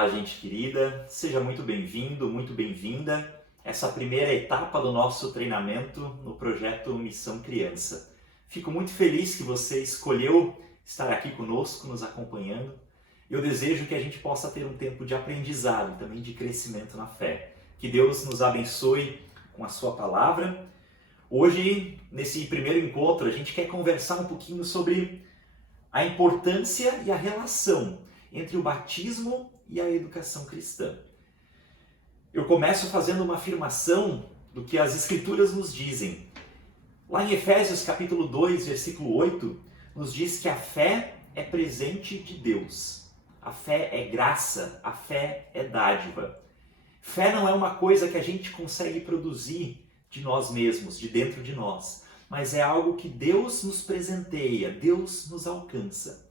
Olá, gente querida, seja muito bem-vindo, muito bem-vinda. Essa primeira etapa do nosso treinamento no projeto Missão Criança. Fico muito feliz que você escolheu estar aqui conosco, nos acompanhando. Eu desejo que a gente possa ter um tempo de aprendizado e também de crescimento na fé. Que Deus nos abençoe com a sua palavra. Hoje, nesse primeiro encontro, a gente quer conversar um pouquinho sobre a importância e a relação entre o batismo e a educação cristã. Eu começo fazendo uma afirmação do que as Escrituras nos dizem. Lá em Efésios capítulo 2, versículo 8, nos diz que a fé é presente de Deus. A fé é graça, a fé é dádiva. Fé não é uma coisa que a gente consegue produzir de nós mesmos, de dentro de nós, mas é algo que Deus nos presenteia, Deus nos alcança.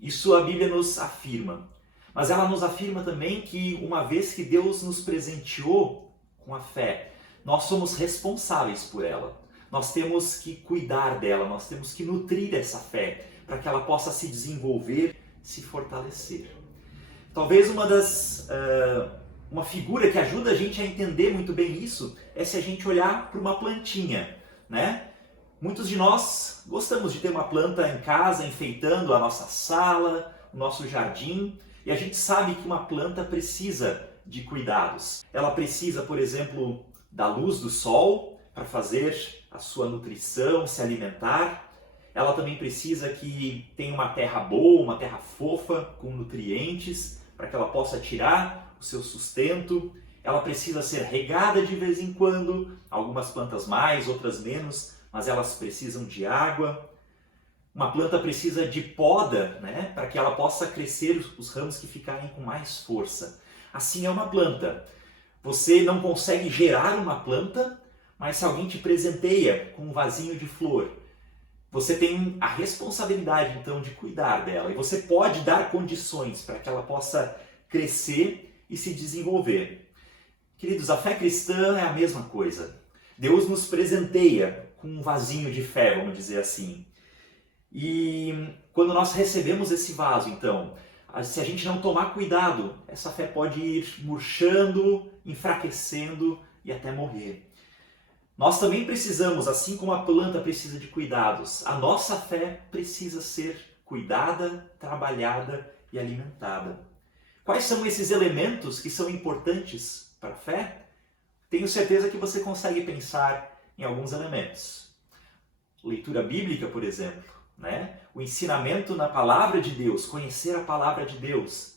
Isso a Bíblia nos afirma. Mas ela nos afirma também que uma vez que Deus nos presenteou com a fé, nós somos responsáveis por ela. Nós temos que cuidar dela, nós temos que nutrir essa fé para que ela possa se desenvolver, se fortalecer. Talvez uma figura que ajuda a gente a entender muito bem isso é se a gente olhar para uma plantinha, né? Muitos de nós gostamos de ter uma planta em casa, enfeitando a nossa sala, o nosso jardim, e a gente sabe que uma planta precisa de cuidados. Ela precisa, por exemplo, da luz do sol para fazer a sua nutrição, se alimentar. Ela também precisa que tenha uma terra boa, uma terra fofa, com nutrientes, para que ela possa tirar o seu sustento. Ela precisa ser regada de vez em quando, algumas plantas mais, outras menos, mas elas precisam de água. Uma planta precisa de poda, né, para que ela possa crescer os ramos que ficarem com mais força. Assim é uma planta. Você não consegue gerar uma planta, mas se alguém te presenteia com um vasinho de flor, você tem a responsabilidade então de cuidar dela. E você pode dar condições para que ela possa crescer e se desenvolver. Queridos, a fé cristã é a mesma coisa. Deus nos presenteia com um vasinho de fé, vamos dizer assim. E quando nós recebemos esse vaso, então, se a gente não tomar cuidado, essa fé pode ir murchando, enfraquecendo e até morrer. Nós também precisamos, assim como a planta precisa de cuidados, a nossa fé precisa ser cuidada, trabalhada e alimentada. Quais são esses elementos que são importantes para a fé? Tenho certeza que você consegue pensar em alguns elementos. Leitura bíblica, por exemplo, né? O ensinamento na palavra de Deus, conhecer a palavra de Deus.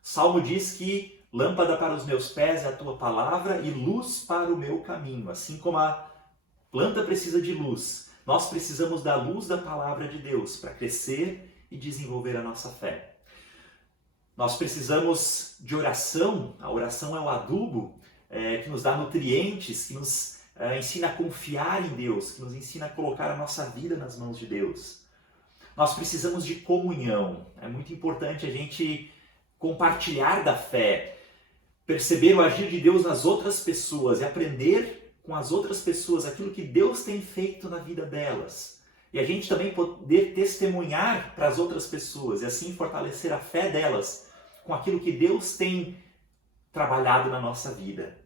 O Salmo diz que lâmpada para os meus pés é a tua palavra e luz para o meu caminho. Assim como a planta precisa de luz, nós precisamos da luz da palavra de Deus para crescer e desenvolver a nossa fé. Nós precisamos de oração. A oração é o adubo que nos dá nutrientes, que nos ensina a confiar em Deus, que nos ensina a colocar a nossa vida nas mãos de Deus. Nós precisamos de comunhão. É muito importante a gente compartilhar da fé, perceber o agir de Deus nas outras pessoas e aprender com as outras pessoas aquilo que Deus tem feito na vida delas. E a gente também poder testemunhar para as outras pessoas e assim fortalecer a fé delas com aquilo que Deus tem trabalhado na nossa vida.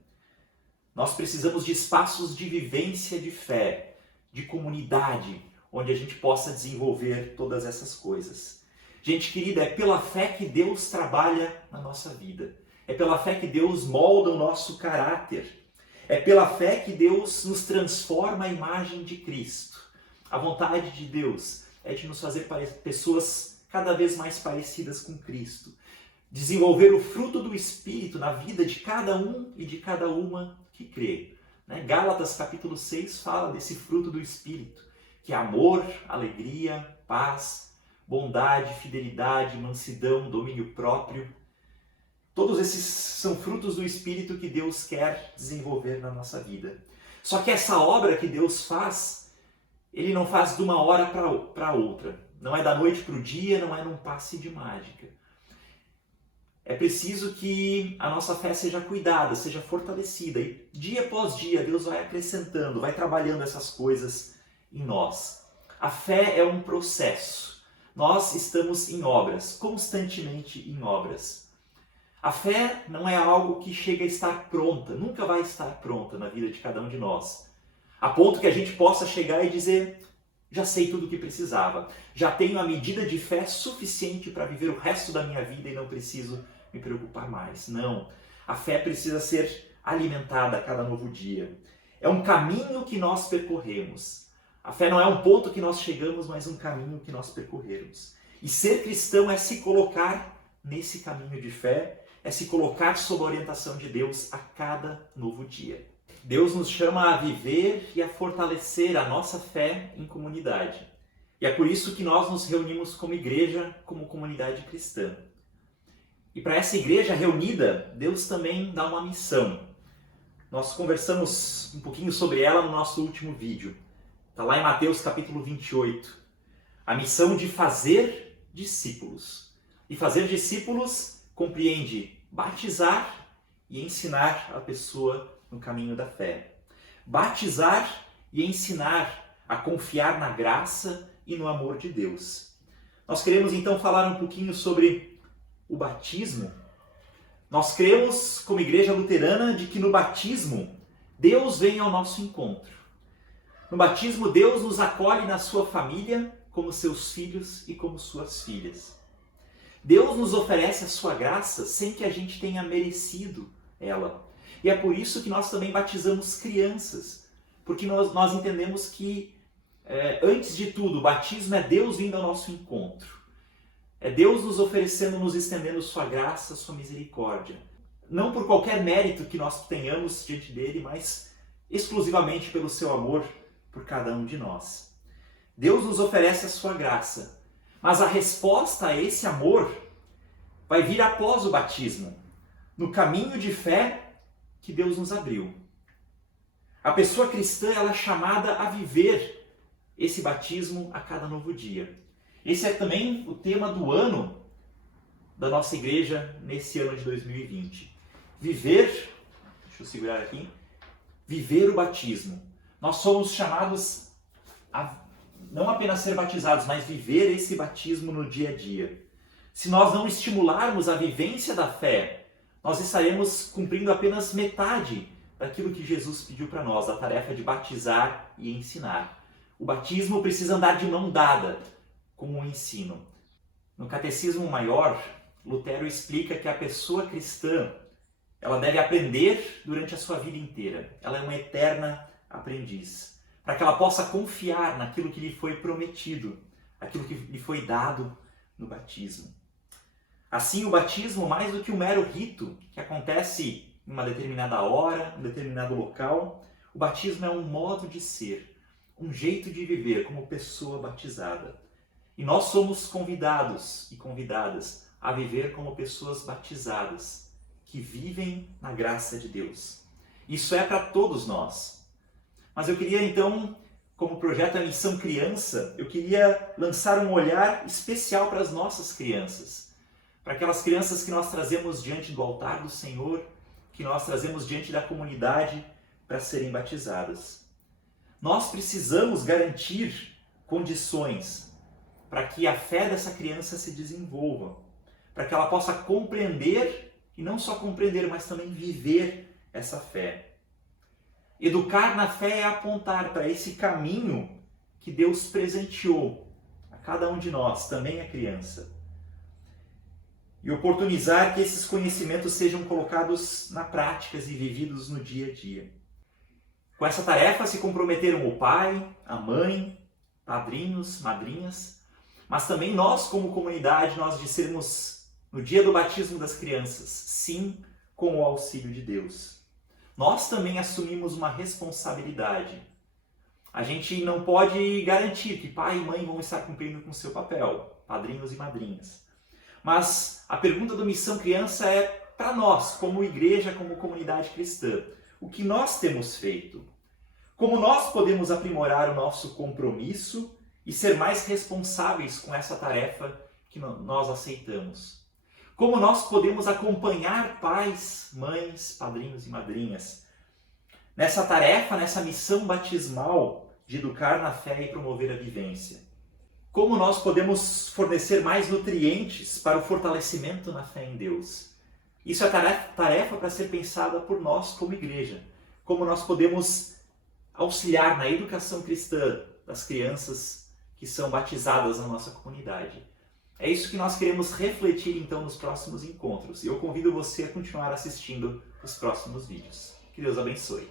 Nós precisamos de espaços de vivência de fé, de comunidade, onde a gente possa desenvolver todas essas coisas. Gente querida, é pela fé que Deus trabalha na nossa vida. É pela fé que Deus molda o nosso caráter. É pela fé que Deus nos transforma à imagem de Cristo. A vontade de Deus é de nos fazer pessoas cada vez mais parecidas com Cristo. Desenvolver o fruto do Espírito na vida de cada um e de cada uma que crê. Gálatas capítulo 6 fala desse fruto do Espírito, que é amor, alegria, paz, bondade, fidelidade, mansidão, domínio próprio. Todos esses são frutos do Espírito que Deus quer desenvolver na nossa vida. Só que essa obra que Deus faz, Ele não faz de uma hora para outra. Não é da noite para o dia, não é num passe de mágica. É preciso que a nossa fé seja cuidada, seja fortalecida. E dia após dia Deus vai acrescentando, vai trabalhando essas coisas em nós. A fé é um processo. Nós estamos em obras, constantemente em obras. A fé não é algo que chega a estar pronta, nunca vai estar pronta na vida de cada um de nós. A ponto que a gente possa chegar e dizer, já sei tudo o que precisava, já tenho a medida de fé suficiente para viver o resto da minha vida e não preciso me preocupar mais. Não, a fé precisa ser alimentada a cada novo dia. É um caminho que nós percorremos. A fé não é um ponto que nós chegamos, mas um caminho que nós percorremos. E ser cristão é se colocar nesse caminho de fé, é se colocar sob a orientação de Deus a cada novo dia. Deus nos chama a viver e a fortalecer a nossa fé em comunidade. E é por isso que nós nos reunimos como igreja, como comunidade cristã. E para essa igreja reunida, Deus também dá uma missão. Nós conversamos um pouquinho sobre ela no nosso último vídeo. Está lá em Mateus capítulo 28. A missão de fazer discípulos. E fazer discípulos compreende batizar e ensinar a pessoa no caminho da fé. Batizar e ensinar a confiar na graça e no amor de Deus. Nós queremos então falar um pouquinho sobre o batismo. Nós cremos, como igreja luterana, de que no batismo Deus vem ao nosso encontro. No batismo Deus nos acolhe na sua família como seus filhos e como suas filhas. Deus nos oferece a sua graça sem que a gente tenha merecido ela. E é por isso que nós também batizamos crianças, porque nós entendemos que, antes de tudo, o batismo é Deus vindo ao nosso encontro. É Deus nos oferecendo, nos estendendo sua graça, sua misericórdia. Não por qualquer mérito que nós tenhamos diante dele, mas exclusivamente pelo seu amor por cada um de nós. Deus nos oferece a sua graça, mas a resposta a esse amor vai vir após o batismo, no caminho de fé que Deus nos abriu. A pessoa cristã ela é chamada a viver esse batismo a cada novo dia. Esse é também o tema do ano da nossa igreja nesse ano de 2020. Viver, deixa eu segurar aqui, viver o batismo. Nós somos chamados a não apenas ser batizados, mas viver esse batismo no dia a dia. Se nós não estimularmos a vivência da fé, nós estaremos cumprindo apenas metade daquilo que Jesus pediu para nós, a tarefa de batizar e ensinar. O batismo precisa andar de mão dada com o ensino. No Catecismo Maior, Lutero explica que a pessoa cristã ela deve aprender durante a sua vida inteira. Ela é uma eterna aprendiz, para que ela possa confiar naquilo que lhe foi prometido, aquilo que lhe foi dado no batismo. Assim, o batismo, mais do que um mero rito que acontece em uma determinada hora, em um determinado local, o batismo é um modo de ser, um jeito de viver como pessoa batizada. E nós somos convidados e convidadas a viver como pessoas batizadas, que vivem na graça de Deus. Isso é para todos nós. Mas eu queria então, como projeto A Missão Criança, eu queria lançar um olhar especial para as nossas crianças. Para aquelas crianças que nós trazemos diante do altar do Senhor, que nós trazemos diante da comunidade para serem batizadas. Nós precisamos garantir condições para que a fé dessa criança se desenvolva, para que ela possa compreender, e não só compreender, mas também viver essa fé. Educar na fé é apontar para esse caminho que Deus presenteou a cada um de nós, também a criança. E oportunizar que esses conhecimentos sejam colocados na prática e vividos no dia a dia. Com essa tarefa se comprometeram o pai, a mãe, padrinhos, madrinhas, mas também nós como comunidade, nós dissemos no dia do batismo das crianças, sim, com o auxílio de Deus. Nós também assumimos uma responsabilidade. A gente não pode garantir que pai e mãe vão estar cumprindo com o seu papel, padrinhos e madrinhas. Mas a pergunta do Missão Criança é para nós, como igreja, como comunidade cristã. O que nós temos feito? Como nós podemos aprimorar o nosso compromisso e ser mais responsáveis com essa tarefa que nós aceitamos? Como nós podemos acompanhar pais, mães, padrinhos e madrinhas nessa tarefa, nessa missão batismal de educar na fé e promover a vivência? Como nós podemos fornecer mais nutrientes para o fortalecimento na fé em Deus? Isso é tarefa para ser pensada por nós como igreja. Como nós podemos auxiliar na educação cristã das crianças que são batizadas na nossa comunidade. É isso que nós queremos refletir então nos próximos encontros. E eu convido você a continuar assistindo os próximos vídeos. Que Deus abençoe.